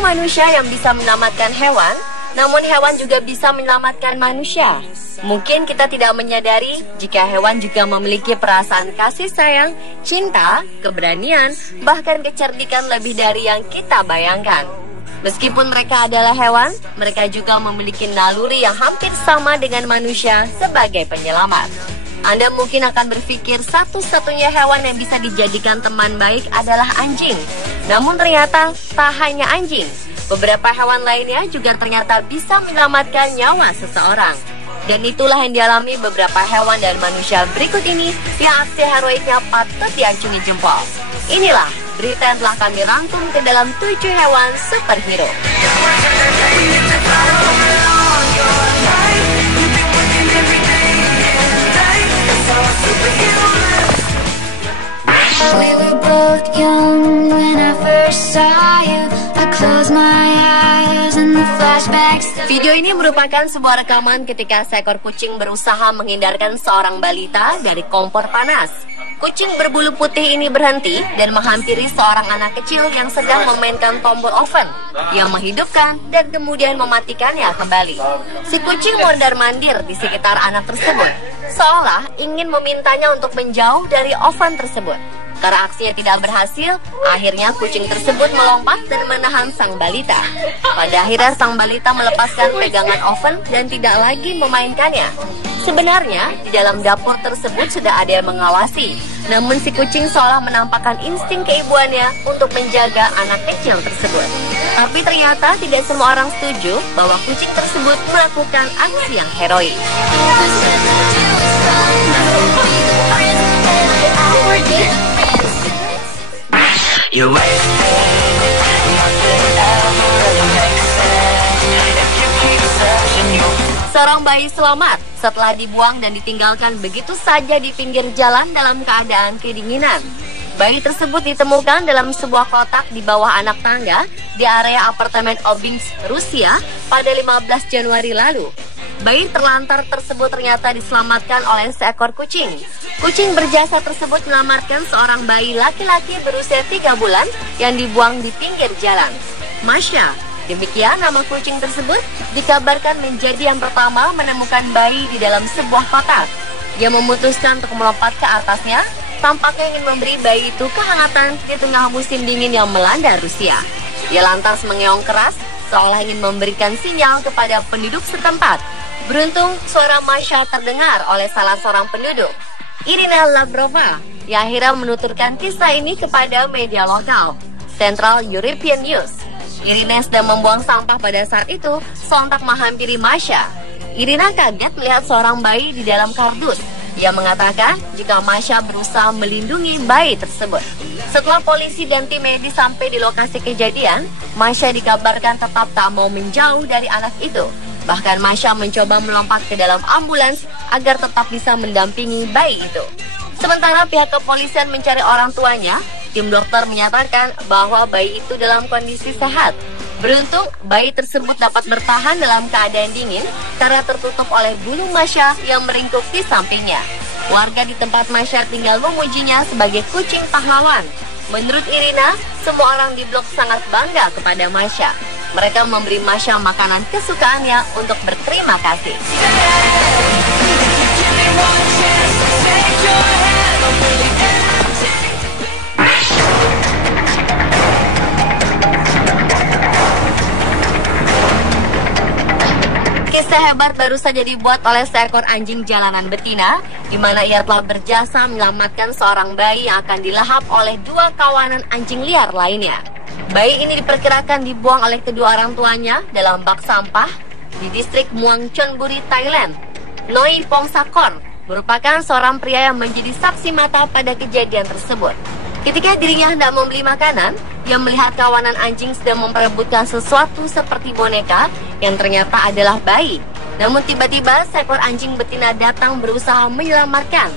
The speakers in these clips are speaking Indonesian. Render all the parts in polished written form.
hanya manusia yang bisa menyelamatkan hewan, namun hewan juga bisa menyelamatkan manusia. Mungkin kita tidak menyadari jika hewan juga memiliki perasaan kasih sayang, cinta, keberanian, bahkan kecerdikan lebih dari yang kita bayangkan. Meskipun mereka adalah hewan, mereka juga memiliki naluri yang hampir sama dengan manusia sebagai penyelamat. Anda mungkin akan berpikir satu-satunya hewan yang bisa dijadikan teman baik adalah anjing. Namun ternyata tak hanya anjing, beberapa hewan lainnya juga ternyata bisa menyelamatkan nyawa seseorang. Dan itulah yang dialami beberapa hewan dan manusia berikut ini yang aksi heroiknya patut diacungi jempol. Inilah berita yang telah kami rangkum ke dalam 7 hewan superhero. We were both young when I first saw you. I closed my eyes and the flashbacks. Video ini merupakan sebuah rekaman ketika seekor kucing berusaha menghindarkan seorang balita dari kompor panas. Kucing berbulu putih ini berhenti dan menghampiri seorang anak kecil yang sedang memainkan tombol oven yang menghidupkan dan kemudian mematikannya kembali. Si kucing mondar-mandir di sekitar anak tersebut, seolah ingin memintanya untuk menjauh dari oven tersebut. Karena aksinya tidak berhasil, akhirnya kucing tersebut melompat dan menahan sang balita. Pada akhirnya sang balita melepaskan pegangan oven dan tidak lagi memainkannya. Sebenarnya, di dalam dapur tersebut sudah ada yang mengawasi. Namun si kucing seolah menampakkan insting keibuannya untuk menjaga anak kecil tersebut. Tapi ternyata tidak semua orang setuju bahwa kucing tersebut melakukan aksi yang heroik. Seorang bayi selamat setelah dibuang dan ditinggalkan begitu saja di pinggir jalan dalam keadaan kedinginan. Bayi tersebut ditemukan dalam sebuah kotak di bawah anak tangga di area apartemen Obinsk, Rusia pada 15 Januari lalu. Bayi terlantar tersebut ternyata diselamatkan oleh seekor kucing. Kucing berjasa tersebut menyelamatkan seorang bayi laki-laki berusia 3 bulan yang dibuang di pinggir jalan. Masya, demikian nama kucing tersebut, dikabarkan menjadi yang pertama menemukan bayi di dalam sebuah kotak. Dia memutuskan untuk melompat ke atasnya, tampaknya ingin memberi bayi itu kehangatan di tengah musim dingin yang melanda Rusia. Dia lantas mengeong keras, seolah ingin memberikan sinyal kepada penduduk setempat. Beruntung, suara Masya terdengar oleh salah seorang penduduk, Irina Lavrova, yang akhirnya menuturkan kisah ini kepada media lokal, Central European News. Irina sedang membuang sampah pada saat itu, sontak menghampiri Masya. Irina kaget melihat seorang bayi di dalam kardus. Ia mengatakan jika Masya berusaha melindungi bayi tersebut. Setelah polisi dan tim medis sampai di lokasi kejadian, Masya dikabarkan tetap tak mau menjauh dari anak itu. Bahkan Masya mencoba melompat ke dalam ambulans agar tetap bisa mendampingi bayi itu. Sementara pihak kepolisian mencari orang tuanya, tim dokter menyatakan bahwa bayi itu dalam kondisi sehat. Beruntung, bayi tersebut dapat bertahan dalam keadaan dingin karena tertutup oleh bulu Masya yang meringkuk di sampingnya. Warga di tempat Masya tinggal memujinya sebagai kucing pahlawan. Menurut Irina, semua orang di blok sangat bangga kepada Masya. Mereka memberi Masya makanan kesukaannya untuk berterima kasih. Kisah hebat baru saja dibuat oleh seekor anjing jalanan betina, di mana ia telah berjasa menyelamatkan seorang bayi yang akan dilahap oleh 2 kawanan anjing liar lainnya. Bayi ini diperkirakan dibuang oleh kedua orang tuanya dalam bak sampah di distrik Muang Chonburi, Thailand. Noi Pongsakon merupakan seorang pria yang menjadi saksi mata pada kejadian tersebut. Ketika dirinya hendak membeli makanan, ia melihat kawanan anjing sedang memperebutkan sesuatu seperti boneka yang ternyata adalah bayi. Namun tiba-tiba seekor anjing betina datang berusaha menyelamatkan.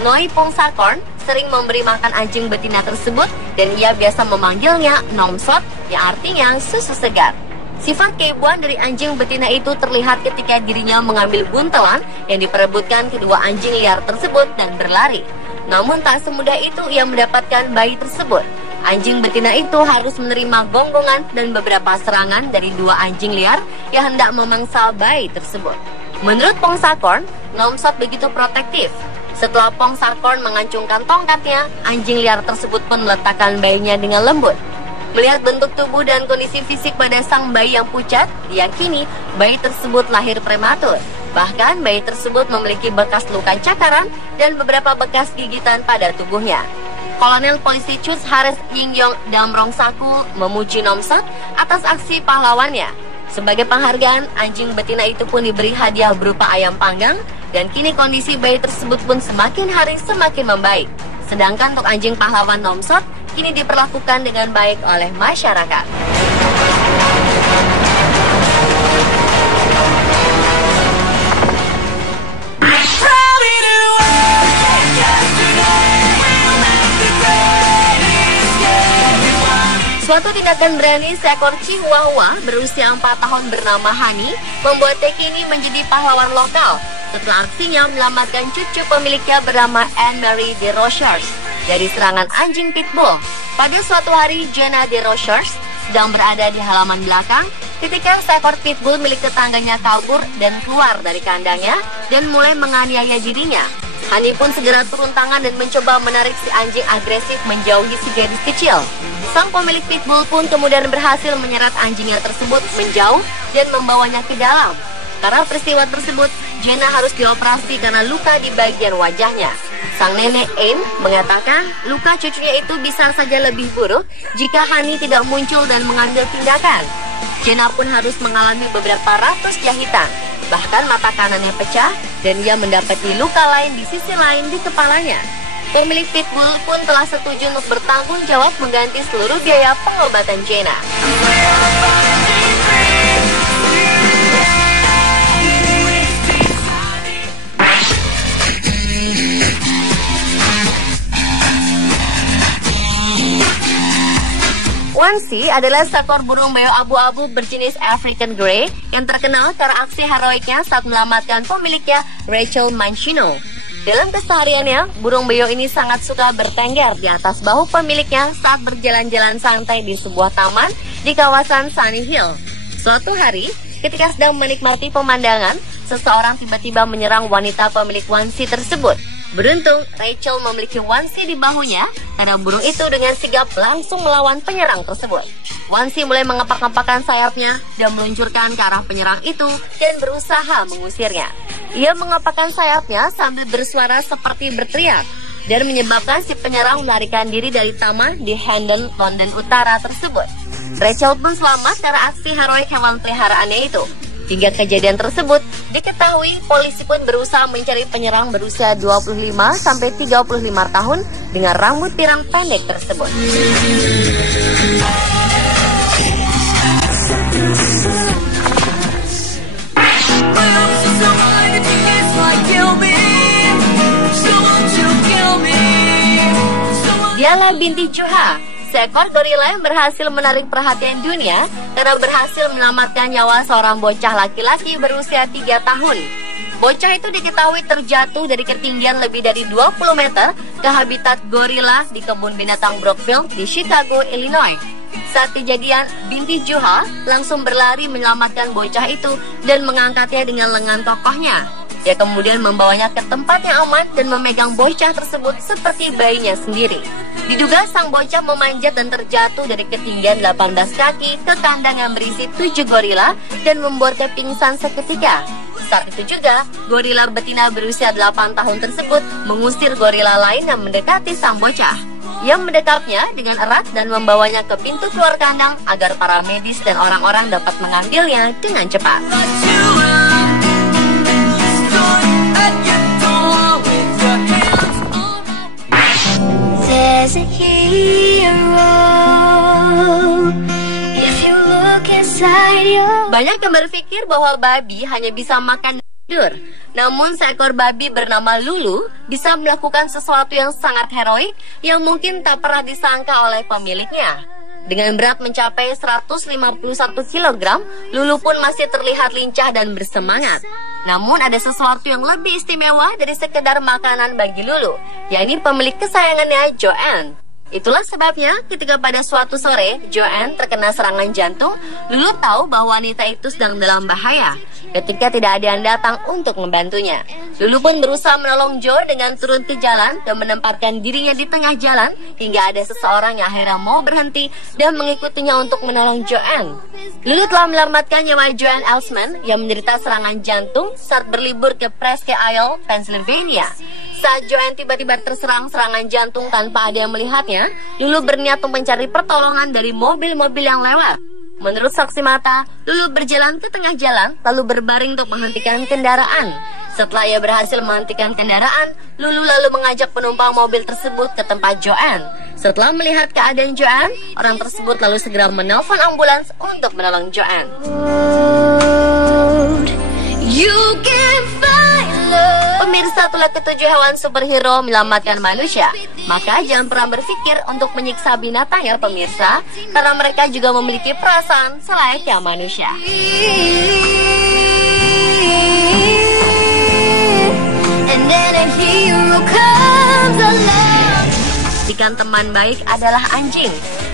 Noi Pongsakon sering memberi makan anjing betina tersebut dan ia biasa memanggilnya Nomsot, yang artinya susu segar. Sifat keibuan dari anjing betina itu terlihat ketika dirinya mengambil buntelan yang diperebutkan kedua anjing liar tersebut dan berlari. Namun tak semudah itu ia mendapatkan bayi tersebut. Anjing betina itu harus menerima gonggongan dan beberapa serangan dari 2 anjing liar yang hendak memangsa bayi tersebut. Menurut Pong Sakorn, Nomsot begitu protektif. Setelah Pong Sakorn mengancungkan tongkatnya, anjing liar tersebut pun meletakkan bayinya dengan lembut. Melihat bentuk tubuh dan kondisi fisik pada sang bayi yang pucat, diyakini bayi tersebut lahir prematur. Bahkan bayi tersebut memiliki bekas luka cakaran dan beberapa bekas gigitan pada tubuhnya. Kolonel Polisi Chus Hares Yingyong Damrong Saku memuji Nomsot atas aksi pahlawannya. Sebagai penghargaan, anjing betina itu pun diberi hadiah berupa ayam panggang, dan kini kondisi bayi tersebut pun semakin hari semakin membaik. Sedangkan untuk anjing pahlawan Nomsot kini diperlakukan dengan baik oleh masyarakat. Suatu tindakan berani seekor Chihuahua berusia 4 tahun bernama Hani membuat Teki ini menjadi pahlawan lokal setelah aksinya menyelamatkan cucu pemiliknya bernama Anne-Marie DeRochers dari serangan anjing pitbull. Pada suatu hari, Jenna DeRochers sedang berada di halaman belakang ketika seekor pitbull milik tetangganya kabur dan keluar dari kandangnya dan mulai menganiaya dirinya. Hani pun segera turun tangan dan mencoba menarik si anjing agresif menjauhi si gadis kecil. Sang pemilik pitbull pun kemudian berhasil menyeret anjingnya tersebut menjauh dan membawanya ke dalam. Karena peristiwa tersebut, Jenna harus dioperasi karena luka di bagian wajahnya. Sang nenek Ain mengatakan luka cucunya itu bisa saja lebih buruk jika Hani tidak muncul dan mengambil tindakan. Jenna pun harus mengalami beberapa ratus jahitan. Bahkan mata kanannya pecah dan ia mendapati luka lain di sisi lain di kepalanya. Pemilik pitbull pun telah setuju untuk bertanggung jawab mengganti seluruh biaya pengobatan Jenna. Wansi adalah seekor burung beo abu-abu berjenis African Grey yang terkenal karena aksi heroiknya saat menyelamatkan pemiliknya Rachel Mancino. Dalam kesehariannya, burung beo ini sangat suka bertengger di atas bahu pemiliknya saat berjalan-jalan santai di sebuah taman di kawasan Sunny Hill. Suatu hari, ketika sedang menikmati pemandangan, seseorang tiba-tiba menyerang wanita pemilik Wansi tersebut. Beruntung, Rachel memiliki Wansi di bahunya karena burung itu dengan sigap langsung melawan penyerang tersebut. Wansi mulai mengepak-ngepakkan sayapnya dan meluncurkan ke arah penyerang itu dan berusaha mengusirnya. Ia mengepakkan sayapnya sambil bersuara seperti berteriak dan menyebabkan si penyerang melarikan diri dari taman di Hendon, London Utara tersebut. Rachel pun selamat karena aksi heroik hewan peliharaannya itu. Hingga kejadian tersebut diketahui, polisi pun berusaha mencari penyerang berusia 25-35 tahun dengan rambut pirang pendek tersebut. Dialah binti Juha, seekor gorila yang berhasil menarik perhatian dunia karena berhasil menyelamatkan nyawa seorang bocah laki-laki berusia 3 tahun. Bocah itu diketahui terjatuh dari ketinggian lebih dari 20 meter ke habitat gorila di kebun binatang Brookfield di Chicago, Illinois. Saat kejadian, binti Juha langsung berlari menyelamatkan bocah itu dan mengangkatnya dengan lengan kokohnya. Dia kemudian membawanya ke tempat yang aman dan memegang bocah tersebut seperti bayinya sendiri. Diduga sang bocah memanjat dan terjatuh dari ketinggian 18 kaki ke kandang yang berisi 7 gorila dan membuatnya pingsan seketika. Saat itu juga, gorila betina berusia 8 tahun tersebut mengusir gorila lain yang mendekati sang bocah. Ia mendekapnya dengan erat dan membawanya ke pintu keluar kandang agar para medis dan orang-orang dapat mengambilnya dengan cepat. There's a hero if you look inside your... Banyak yang berpikir bahwa babi hanya bisa makan dan tidur. Namun seekor babi bernama Lulu bisa melakukan sesuatu yang sangat heroik yang mungkin tak pernah disangka oleh pemiliknya. Dengan berat mencapai 151 kg, Lulu pun masih terlihat lincah dan bersemangat. Namun ada sesuatu yang lebih istimewa dari sekedar makanan bagi Lulu, yakni pemilik kesayangannya Joanne. Itulah sebabnya ketika pada suatu sore Joanne terkena serangan jantung, Lulu tahu bahwa wanita itu sedang dalam bahaya. Ketika tidak ada yang datang untuk membantunya, Lulu pun berusaha menolong Joe dengan turun ke jalan dan menempatkan dirinya di tengah jalan hingga ada seseorang yang akhirnya mau berhenti dan mengikutinya untuk menolong Joanne. Lulu telah menyelamatkan nyawa Joanne Elsman yang menderita serangan jantung saat berlibur ke Presque Isle, Pennsylvania. Saat Joanne tiba-tiba terserang serangan jantung tanpa ada yang melihatnya, Lulu berniat untuk mencari pertolongan dari mobil-mobil yang lewat. Menurut saksi mata, Lulu berjalan ke tengah jalan lalu berbaring untuk menghentikan kendaraan. Setelah ia berhasil menghentikan kendaraan, Lulu lalu mengajak penumpang mobil tersebut ke tempat Joanne. Setelah melihat keadaan Joanne, orang tersebut lalu segera menelpon ambulans untuk menolong Joanne. Pemirsa, itulah ketujuh hewan superhero menyelamatkan manusia. Maka jangan pernah berpikir untuk menyiksa binatang ya pemirsa, karena mereka juga memiliki perasaan selayaknya manusia. Ikan teman baik adalah anjing.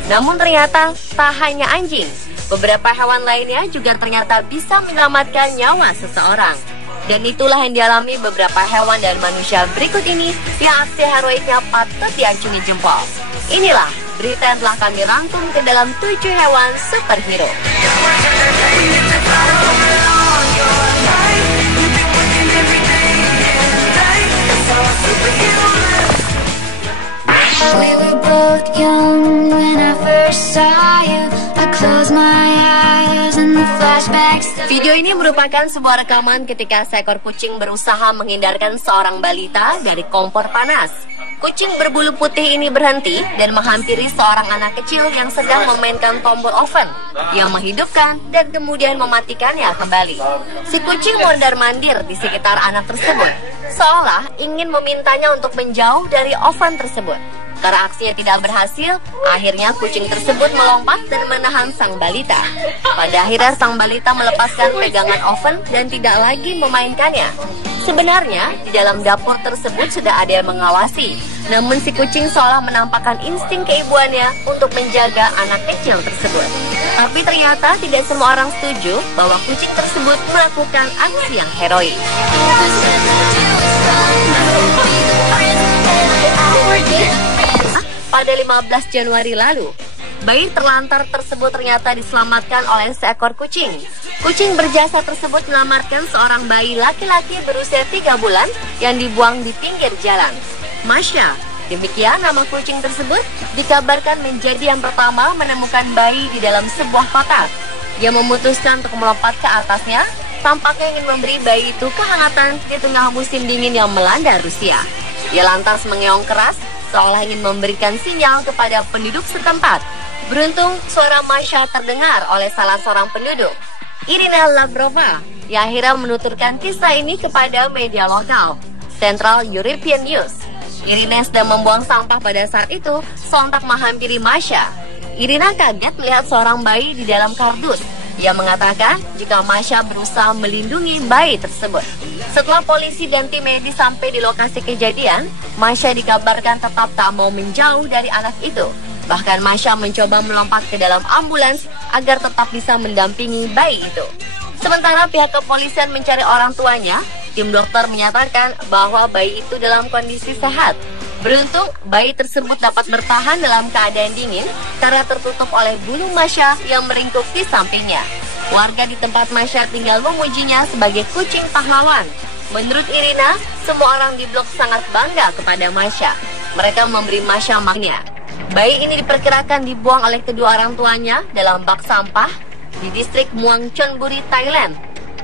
Namun ternyata tak hanya anjing, beberapa hewan lainnya juga ternyata bisa menyelamatkan nyawa seseorang. Dan itulah yang dialami beberapa hewan dan manusia berikut ini yang aksi heroiknya patut diacungi jempol. Inilah berita yang telah kami rangkum ke dalam 7 hewan superhero. We were both young when I first saw you. I closed my eyes and the flashbacks. Video ini merupakan sebuah rekaman ketika seekor kucing berusaha menghindarkan seorang balita dari kompor panas. Kucing berbulu putih ini berhenti dan menghampiri seorang anak kecil yang sedang memainkan tombol oven yang menghidupkan dan kemudian mematikannya kembali. Si kucing mondar-mandir di sekitar anak tersebut, seolah ingin memintanya untuk menjauh dari oven tersebut. Karena aksinya tidak berhasil, akhirnya kucing tersebut melompat dan menahan sang balita. Pada akhirnya sang balita melepaskan pegangan oven dan tidak lagi memainkannya. Sebenarnya di dalam dapur tersebut sudah ada yang mengawasi, namun si kucing seolah menampakkan insting keibuannya untuk menjaga anak kecil tersebut. Tapi ternyata tidak semua orang setuju bahwa kucing tersebut melakukan aksi yang heroik. Pada 15 Januari lalu, bayi terlantar tersebut ternyata diselamatkan oleh seekor kucing. Kucing berjasa tersebut menyelamatkan seorang bayi laki-laki berusia 3 bulan yang dibuang di pinggir jalan. Masya, demikian nama kucing tersebut, dikabarkan menjadi yang pertama menemukan bayi di dalam sebuah kotak. Dia memutuskan untuk melompat ke atasnya, tampaknya ingin memberi bayi itu kehangatan di tengah musim dingin yang melanda Rusia. Dia lantas mengeong keras, seolah ingin memberikan sinyal kepada penduduk setempat. Beruntung suara Masya terdengar oleh salah seorang penduduk, Irina Lavrova, yang akhirnya menuturkan kisah ini kepada media lokal, Central European News. Irina sedang membuang sampah pada saat itu, sontak menghampiri Masya. Irina kaget melihat seorang bayi di dalam kardus. Dia mengatakan jika Masya berusaha melindungi bayi tersebut. Setelah polisi dan tim medis sampai di lokasi kejadian, Masya dikabarkan tetap tak mau menjauh dari anak itu. Bahkan Masya mencoba melompat ke dalam ambulans agar tetap bisa mendampingi bayi itu. Sementara pihak kepolisian mencari orang tuanya, tim dokter menyatakan bahwa bayi itu dalam kondisi sehat. Beruntung, bayi tersebut dapat bertahan dalam keadaan dingin karena tertutup oleh bulu Masya yang meringkuk di sampingnya. Warga di tempat Masya tinggal memujinya sebagai kucing pahlawan. Menurut Irina, semua orang di blok sangat bangga kepada Masya. Mereka memberi Masya maknya. Bayi ini diperkirakan dibuang oleh kedua orang tuanya dalam bak sampah di distrik Muang Chonburi, Thailand.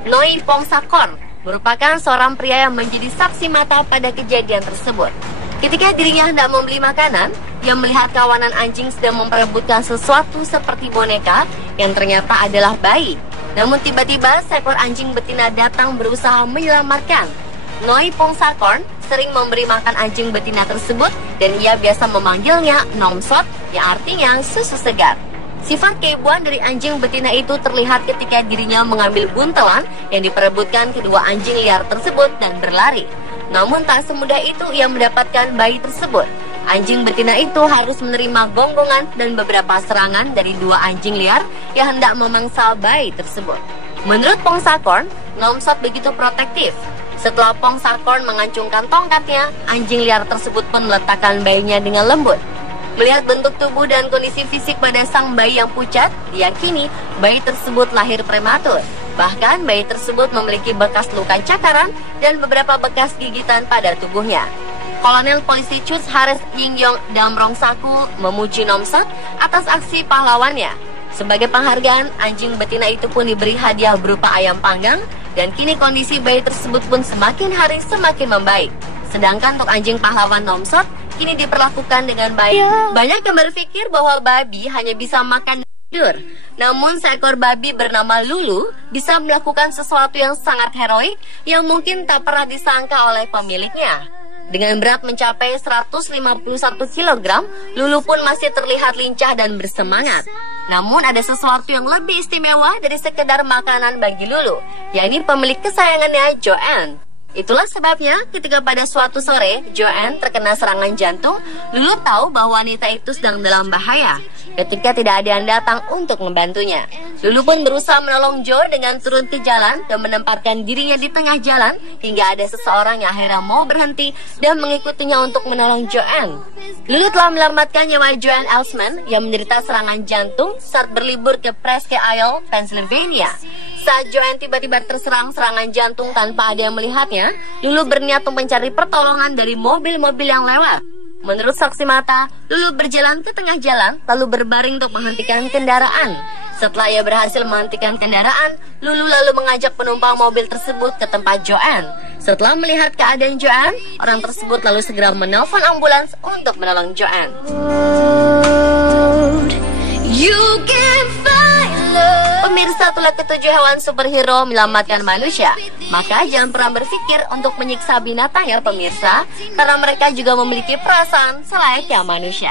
Noi Pongsakon merupakan seorang pria yang menjadi saksi mata pada kejadian tersebut. Ketika dirinya hendak membeli makanan, dia melihat kawanan anjing sedang memperebutkan sesuatu seperti boneka yang ternyata adalah bayi. Namun tiba-tiba seekor anjing betina datang berusaha menyelamatkan. Noi Pongsakon sering memberi makan anjing betina tersebut dan ia biasa memanggilnya Nomsot, yang artinya susu segar. Sifat keibuan dari anjing betina itu terlihat ketika dirinya mengambil buntelan yang diperebutkan kedua anjing liar tersebut dan berlari. Namun tak semudah itu ia mendapatkan bayi tersebut. Anjing betina itu harus menerima gonggongan dan beberapa serangan dari 2 anjing liar yang hendak memangsa bayi tersebut. Menurut Pongsakorn, Nomsot begitu protektif. Setelah Pongsakorn mengacungkan tongkatnya, anjing liar tersebut pun meletakkan bayinya dengan lembut. Melihat bentuk tubuh dan kondisi fisik pada sang bayi yang pucat, diyakini bayi tersebut lahir prematur. Bahkan bayi tersebut memiliki bekas luka cakaran dan beberapa bekas gigitan pada tubuhnya. Kolonel Polisi Chus Hares Yingyong Damrongsaku memuji Nomsot atas aksi pahlawannya. Sebagai penghargaan, anjing betina itu pun diberi hadiah berupa ayam panggang, dan kini kondisi bayi tersebut pun semakin hari semakin membaik. Sedangkan untuk anjing pahlawan Nomsot kini diperlakukan dengan baik. Banyak yang berpikir bahwa babi hanya bisa makan dan tidur. Namun seekor babi bernama Lulu bisa melakukan sesuatu yang sangat heroik yang mungkin tak pernah disangka oleh pemiliknya. Dengan berat mencapai 151 kg, Lulu pun masih terlihat lincah dan bersemangat. Namun ada sesuatu yang lebih istimewa dari sekedar makanan bagi Lulu, yakni pemilik kesayangannya Joanne. Itulah sebabnya ketika pada suatu sore Joanne terkena serangan jantung, Lulu tahu bahwa wanita itu sedang dalam bahaya. Ketika tidak ada yang datang untuk membantunya, Lulu pun berusaha menolong Joe dengan turun ke jalan dan menempatkan dirinya di tengah jalan hingga ada seseorang yang akhirnya mau berhenti dan mengikutinya untuk menolong Joanne. Lulu telah menyelamatkan nyawa Joanne Elsman yang menderita serangan jantung saat berlibur ke Presque Isle, Pennsylvania. Saat Joanne tiba-tiba terserang serangan jantung tanpa ada yang melihatnya, Lulu berniat untuk mencari pertolongan dari mobil-mobil yang lewat. Menurut saksi mata, Lulu berjalan ke tengah jalan lalu berbaring untuk menghentikan kendaraan. Setelah ia berhasil menghentikan kendaraan, Lulu lalu mengajak penumpang mobil tersebut ke tempat Joanne. Setelah melihat keadaan Joanne, orang tersebut lalu segera menelpon ambulans untuk menolong Joanne. Pemirsa, itulah ketujuh hewan superhero menyelamatkan manusia. Maka jangan pernah berpikir untuk menyiksa binatang ya pemirsa, karena mereka juga memiliki perasaan selayaknya manusia.